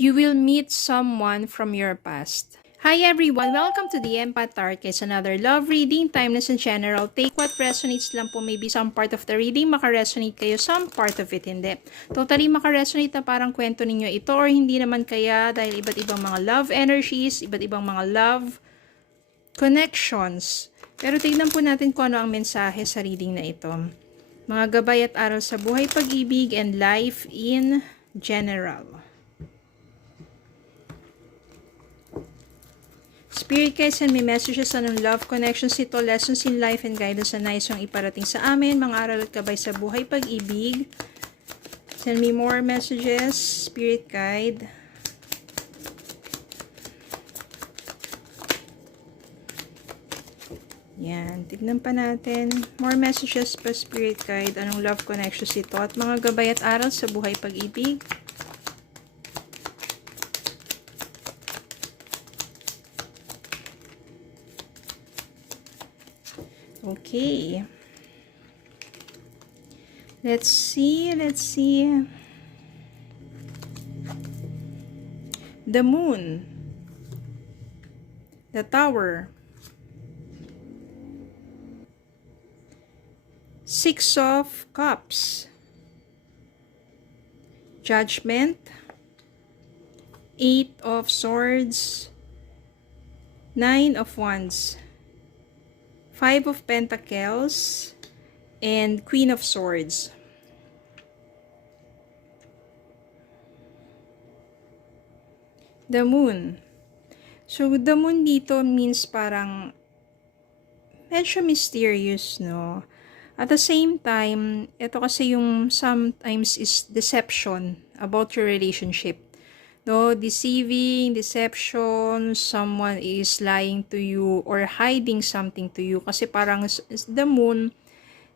you will meet someone from your past. Hi everyone! Welcome to the Empath Tarot. It's another love reading, timeless and general. Take what resonates lang po. Maybe some part of the reading makaresonate kayo, some part of it hindi. Totally makaresonate na parang kwento ninyo ito or hindi naman kaya dahil iba't ibang mga love energies, iba't ibang mga love connections. Pero tignan po natin kung ano ang mensahe sa reading na ito. Mga gabay at aral sa buhay, pag-ibig, and life in general. Spirit guides, send me messages anong love connections ito, lessons in life and guidance na nais yung iparating sa amin, mga aral at gabay sa buhay, pag-ibig. Send me more messages, Spirit guide. Yan, tignan pa natin. More messages pa, Spirit guide, anong love connections ito, at mga gabay at aral sa buhay, pag-ibig. Okay. Let's see. The moon. The tower. Six of Cups. Judgment. Eight of Swords. Nine of Wands. Five of Pentacles, and Queen of Swords. The Moon. So, the Moon dito means parang medyo mysterious, no? At the same time, ito kasi yung sometimes is deception about your relationship. No, deceiving, deception, someone is lying to you or hiding something to you. Kasi parang the moon,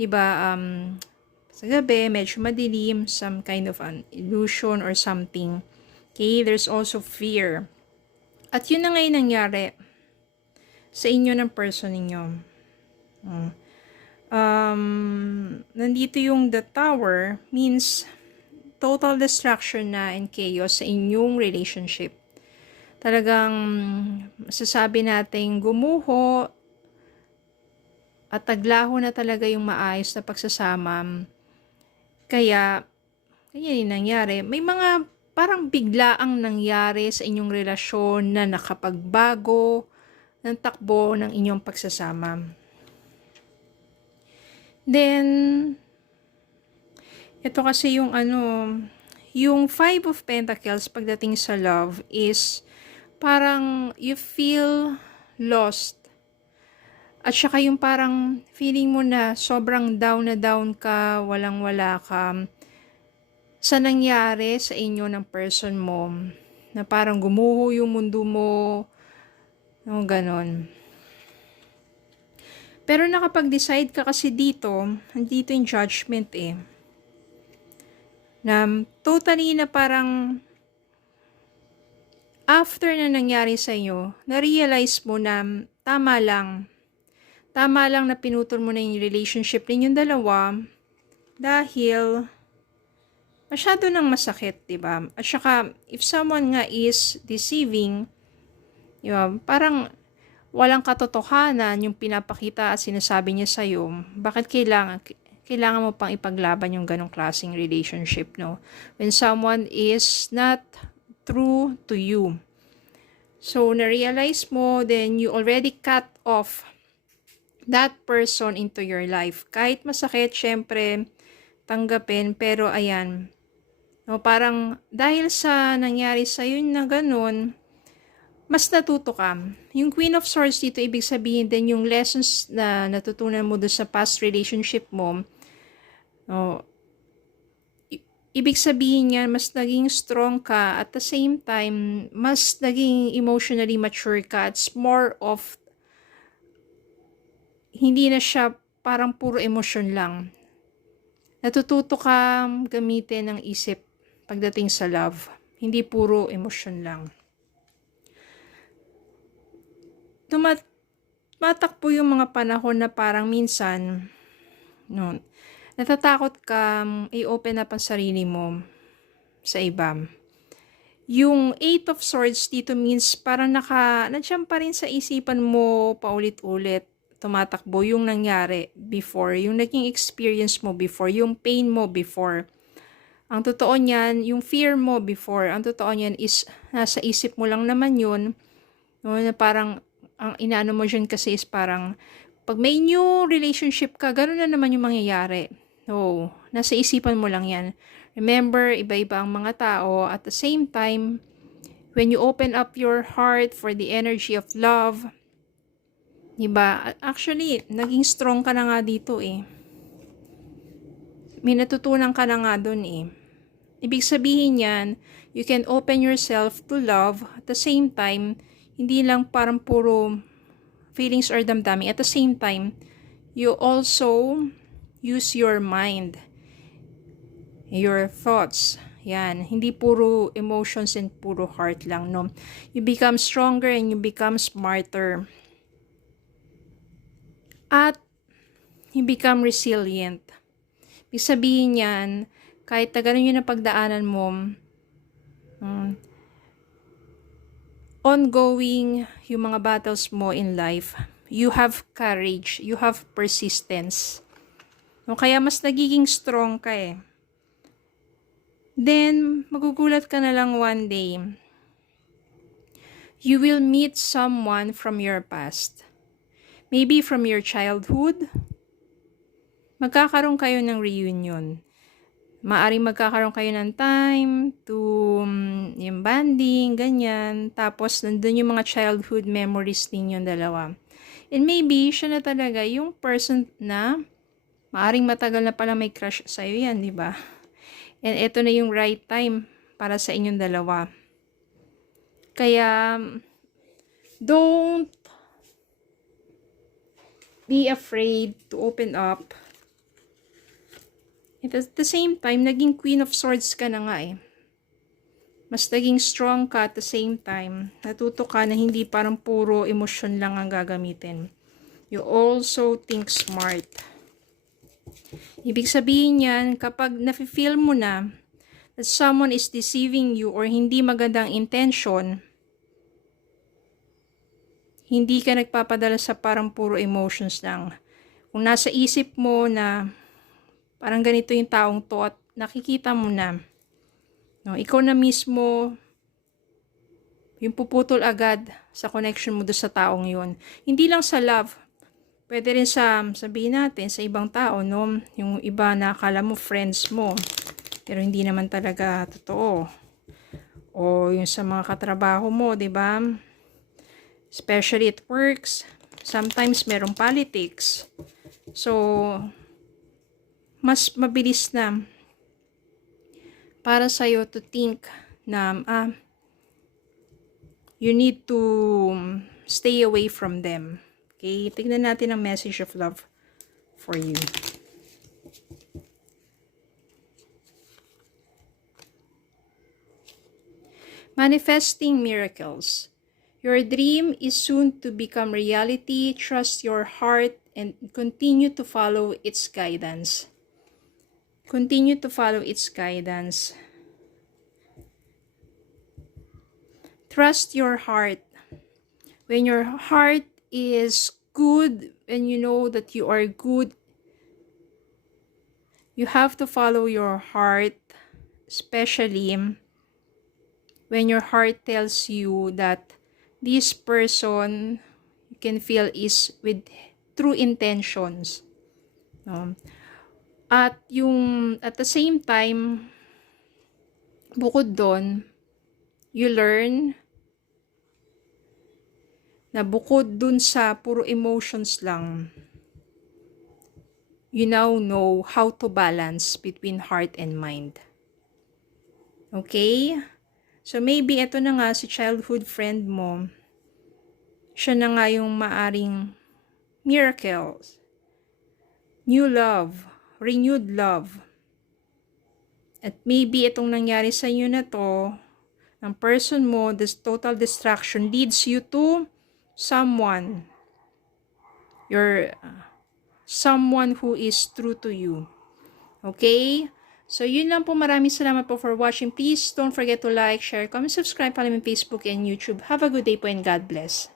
diba, sa gabi, medyo madilim, some kind of an illusion or something. Okay, there's also fear. At yun na ngayon nangyari sa inyo ng person ninyo. Nandito yung the tower means total destruction na and chaos sa inyong relationship. Talagang masasabi natin gumuho at taglaho na talaga yung maayos na pagsasama. Kaya, ganyan yung nangyari. May mga parang biglaang nangyari sa inyong relasyon na nakapagbago ng takbo ng inyong pagsasama. Then, ito kasi yung yung Five of Pentacles pagdating sa love is parang you feel lost. At saka yung parang feeling mo na sobrang down na down ka, walang-wala ka sa nangyari sa inyo ng person mo. Na parang gumuho yung mundo mo, no, ganon. Pero nakapag-decide ka kasi dito yung judgment na totally na parang after na nangyari sa inyo, na-realize mo na tama lang na pinutol mo na yung relationship ninyong dalawa dahil masyado nang masakit, diba? At saka, if someone nga is deceiving, diba, parang walang katotohanan yung pinapakita at sinasabi niya sa'yo, bakit kailangan mo pang ipaglaban yung ganong klaseng relationship, no? When someone is not true to you. So, na-realize mo, then you already cut off that person into your life. Kahit masakit, syempre, tanggapin, pero ayan, no, parang dahil sa nangyari sa'yo na ganon, mas natuto ka. Yung Queen of Swords dito, ibig sabihin din yung lessons na natutunan mo doon sa past relationship mo, no, ibig sabihin niyan, mas naging strong ka, at the same time, mas naging emotionally mature ka. It's more of, hindi na siya parang puro emosyon lang. Natututo ka gamitin ng isip pagdating sa love. Hindi puro emosyon lang. Tumatakbo yung mga panahon na parang minsan, no, natatakot ka i-open up ang sarili mo sa iba. Yung Eight of Swords dito means parang nandiyan pa rin sa isipan mo paulit-ulit, tumatakbo yung nangyari before, yung naging experience mo before, yung pain mo before. Ang totoo niyan, yung fear mo before, ang totoo niyan is nasa isip mo lang naman yun. No, na parang, ang inaano mo dyan kasi is parang, pag may new relationship ka, gano'n na naman yung mangyayari. No, nasa isipan mo lang yan. Remember, iba-iba ang mga tao. At the same time, when you open up your heart for the energy of love, diba? Actually, naging strong ka na nga dito eh. May natutunan ka na nga dun eh. Ibig sabihin yan, you can open yourself to love at the same time, hindi lang parang puro feelings or damdamin. At the same time, you also use your mind, your thoughts. Yan, hindi puro emotions and puro heart lang, no? You become stronger and you become smarter. At you become resilient. Ibig sabihin yan, kahit na ganun yun ang pagdaanan mo, ongoing yung mga battles mo in life, you have courage, you have persistence. No, kaya mas nagiging strong ka eh. Then, magugulat ka na lang one day. You will meet someone from your past. Maybe from your childhood. Magkakaroon kayo ng reunion. Maaring magkakaroon kayo ng time to yung banding, ganyan. Tapos, nandun yung mga childhood memories ninyong dalawa. And maybe, siya na talaga yung person na maaring matagal na pala may crush sa'yo yan, di ba? And ito na yung right time para sa inyong dalawa. Kaya, don't be afraid to open up. At the same time, naging Queen of Swords ka na nga eh. Mas naging strong ka at the same time. Natuto ka na hindi parang puro emosyon lang ang gagamitin. You also think smart. Ibig sabihin yan, kapag nafe-feel mo na that someone is deceiving you or hindi magandang intention, hindi ka nagpapadala sa parang puro emotions lang. Kung nasa isip mo na parang ganito yung taong to at nakikita mo na, no, ikaw na mismo yung puputol agad sa connection mo doon sa taong yun. Hindi lang sa love, pwede rin sa, sabihin natin, sa ibang tao, no? Yung iba na akala mo friends mo, pero hindi naman talaga totoo. O yung sa mga katrabaho mo, di ba? Especially at works, sometimes merong politics. So, mas mabilis na para sa'yo to think na, you need to stay away from them. Okay, tignan natin ang message of love for you. Manifesting miracles. Your dream is soon to become reality. Trust your heart and continue to follow its guidance. Continue to follow its guidance. Trust your heart. When your heart is good and you know that you are good, you have to follow your heart, especially when your heart tells you that this person you can feel is with true intentions. At the same time, bukod doon, you learn na bukod dun sa puro emotions lang, you now know how to balance between heart and mind. Okay? So maybe ito na nga si childhood friend mo, siya na nga yung maaring miracles, new love, renewed love. At maybe itong nangyari sa inyo na to, ang person mo, this total distraction leads you to someone. Someone who is true to you. Okay? So, yun lang po. Maraming salamat po for watching. Please don't forget to like, share, comment, subscribe, follow me on Facebook and YouTube. Have a good day po and God bless.